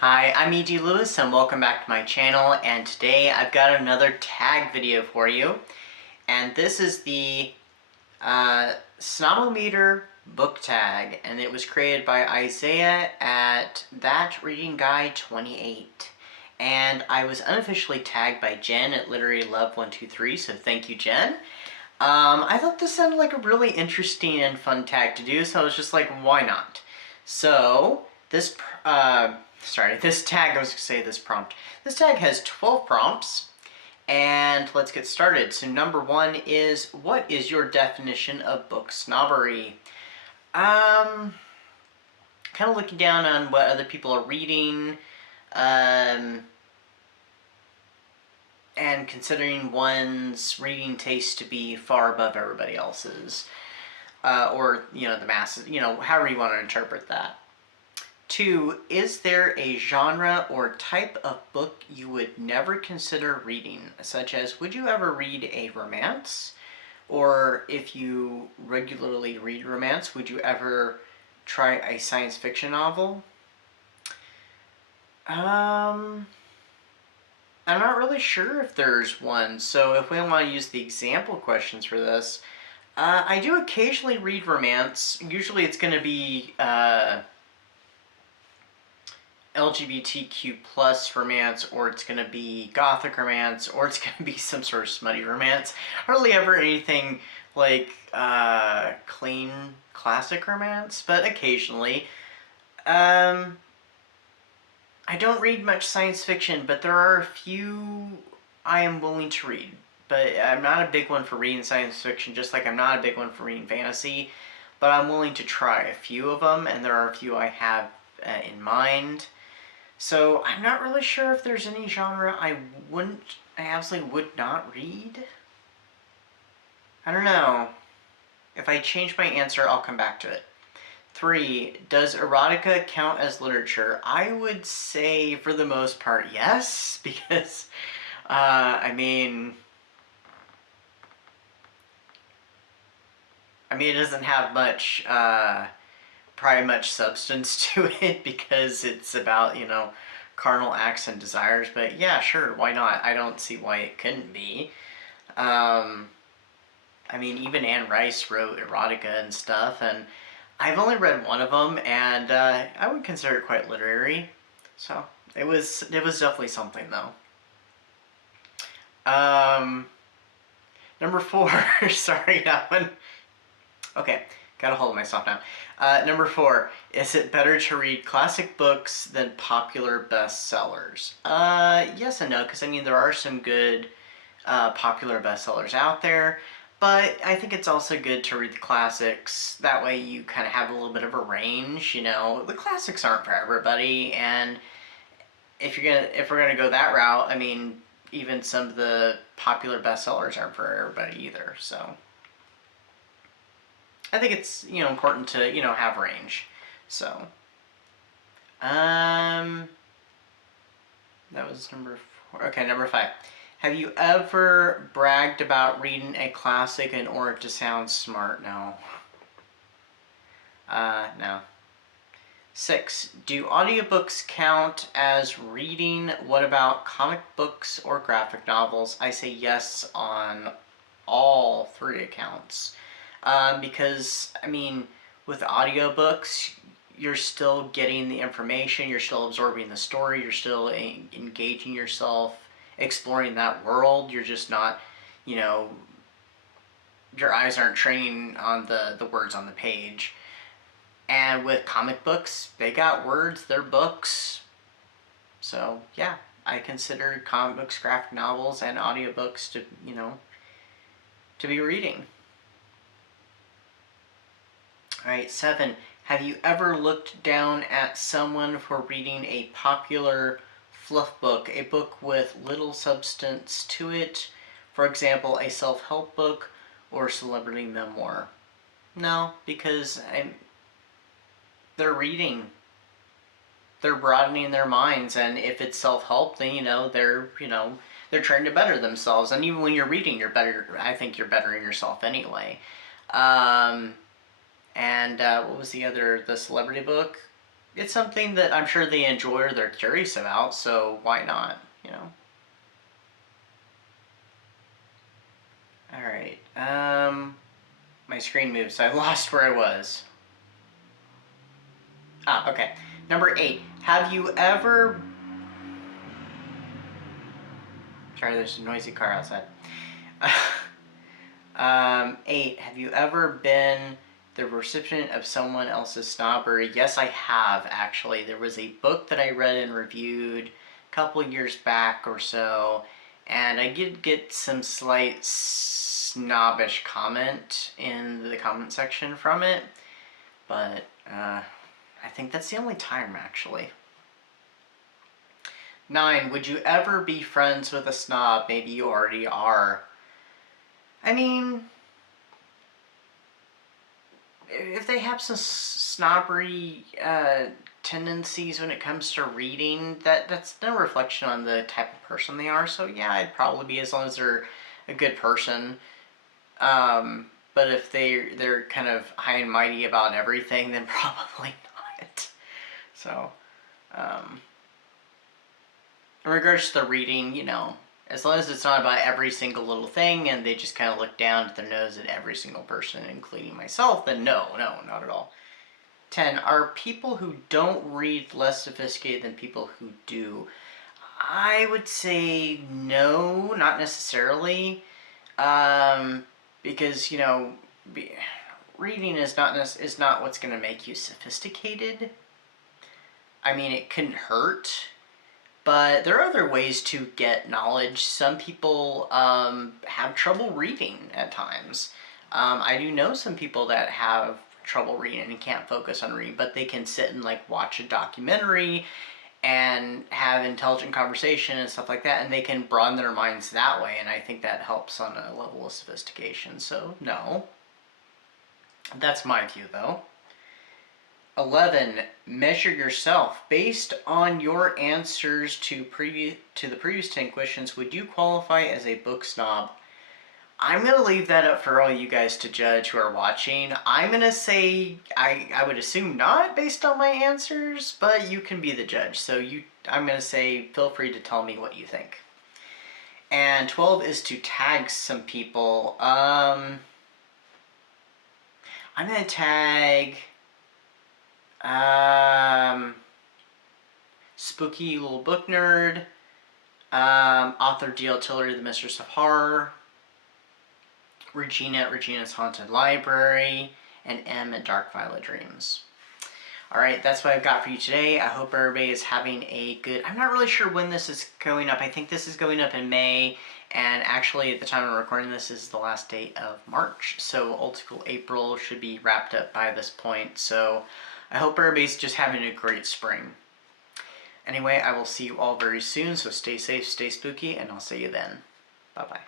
Hi, I'm E.G. Lewis and welcome back to my channel, and today I've got another tag video for you, and this is the Snob-O-Meter Book Tag, and it was created by Isaiah at That Reading Guy 28. And I was unofficially tagged by Jen at Literary Love 123, so thank you, Jen. I thought this sounded like a really interesting and fun tag to do, so I was just like, why not? So, this tag, this prompt. This tag has 12 prompts, and let's get started. So number one is, what is your definition of book snobbery? Kind of looking down on what other people are reading, and considering one's reading taste to be far above everybody else's. Or, the masses, however you want to interpret that. 2, is there a genre or type of book you would never consider reading? Such as, would you ever read a romance? Or if you regularly read romance, would you ever try a science fiction novel? I'm not really sure if there's one, so if we want to use the example questions for this, I do occasionally read romance. Usually it's going to be LGBTQ plus romance, or it's going to be gothic romance, or it's going to be some sort of smutty romance. Hardly ever anything like clean classic romance, but occasionally. I don't read much science fiction, but there are a few I am willing to read. But I'm not a big one for reading science fiction, just like I'm not a big one for reading fantasy. But I'm willing to try a few of them, and there are a few I have in mind. So I'm not really sure if there's any genre I absolutely would not read. I don't know. If I change my answer, I'll come back to it. 3, does erotica count as literature? I would say, for the most part, yes, because, it doesn't have much, probably much substance to it, because it's about, carnal acts and desires, but yeah, sure, why not? I don't see why it couldn't be. Even Anne Rice wrote erotica and stuff, and I've only read one of them, and I would consider it quite literary. So it was definitely something, though. Number 4, sorry, that one. Okay, got a hold of myself now. Number 4, is it better to read classic books than popular bestsellers? Yes and no, because there are some good popular bestsellers out there. But I think it's also good to read the classics. That way you kind of have a little bit of a range, The classics aren't for everybody, and if we're gonna go that route, even some of the popular bestsellers aren't for everybody either, so I think it's, important to, have range. So that was number 4. Okay, number 5. Have you ever bragged about reading a classic in order to sound smart? No. No. 6. Do audiobooks count as reading? What about comic books or graphic novels? I say yes on all 3 accounts. Because, with audiobooks, you're still getting the information, you're still absorbing the story, you're still engaging yourself, exploring that world. You're just not, your eyes aren't training on the words on the page. And with comic books, they got words, they're books. So, yeah, I consider comic books, graphic novels, and audiobooks to, to be reading. Alright, 7. Have you ever looked down at someone for reading a popular fluff book, a book with little substance to it? For example, a self-help book or celebrity memoir? No, because they're reading. They're broadening their minds, and if it's self-help, then, they're trying to better themselves. And even when you're reading, I think you're bettering yourself anyway. And what was the celebrity book? it's something that I'm sure they enjoy or they're curious about, so why not, you know? All right. My screen moved, so I lost where I was. Ah, okay. Number 8. Have you ever... Sorry, there's a noisy car outside. 8. Have you ever been the recipient of someone else's snobbery? Yes, I have, actually. There was a book that I read and reviewed a couple years back or so, and I did get some slight snobbish comment in the comment section from it, but I think that's the only time, actually. 9. Would you ever be friends with a snob? Maybe you already are. I mean, if they have some snobbery tendencies when it comes to reading, that's no reflection on the type of person they are. So yeah, I'd probably be, as long as they're a good person. But if they're kind of high and mighty about everything, then probably not. So, in regards to the reading, you know, as long as it's not about every single little thing and they just kind of look down at their nose at every single person, including myself, then no, not at all. 10. Are people who don't read less sophisticated than people who do? I would say no, not necessarily. Because, you know, reading is not what's going to make you sophisticated. I mean, it couldn't hurt. But there are other ways to get knowledge. Some people have trouble reading at times. I do know some people that have trouble reading and can't focus on reading, but they can sit and like watch a documentary and have intelligent conversation and stuff like that, and they can broaden their minds that way, and I think that helps on a level of sophistication. So no. That's my view, though. 11. Measure yourself. Based on your answers to the previous 10 questions, would you qualify as a book snob? I'm going to leave that up for all you guys to judge who are watching. I'm going to say I would assume not based on my answers, but you can be the judge. So I'm going to say feel free to tell me what you think. And 12 is to tag some people. I'm going to tag... Spooky Little Book Nerd, author D.L. Tillery, The Mistress of Horror, Regina at Regina's Haunted Library, and M at Dark Violet Dreams. Alright, that's what I've got for you today. I hope everybody is having a good... I'm not really sure when this is going up. I think this is going up in May, and actually at the time of recording this is the last date of March. So Old School April should be wrapped up by this point. So I hope everybody's just having a great spring. Anyway, I will see you all very soon, so stay safe, stay spooky, and I'll see you then. Bye-bye.